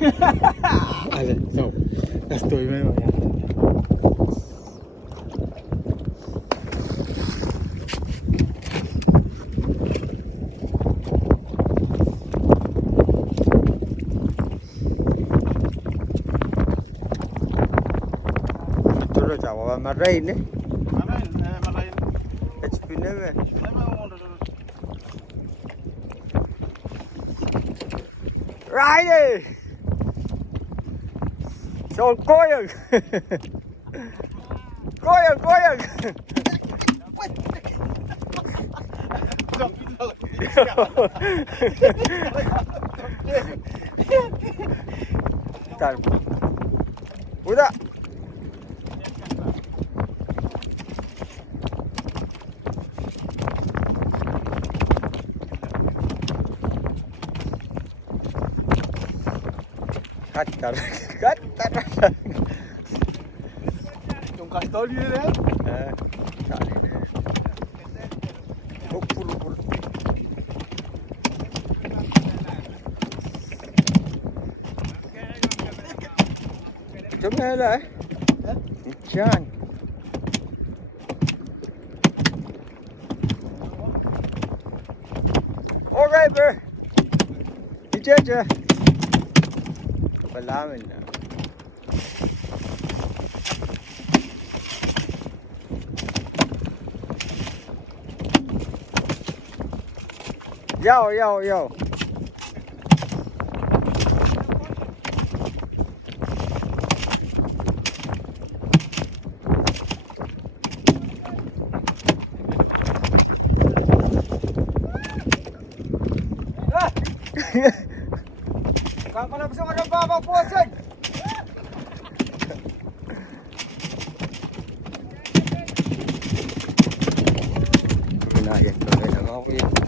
Allez, ciao. La estoy viendo ya. Ito sa baba marain eh. Marahin. HP na ba? Rider! Son koyag! Koyag! Tal. Udah. Katar. Yung kastor yun yan? Tali na. Oh, puro. Ito nga hala eh. Diyan. Alright, bro. Diyan. Palamin na. Yo. Kakalabas ang ano ba mga puwasan? Pinayat ko rin ang ako yun.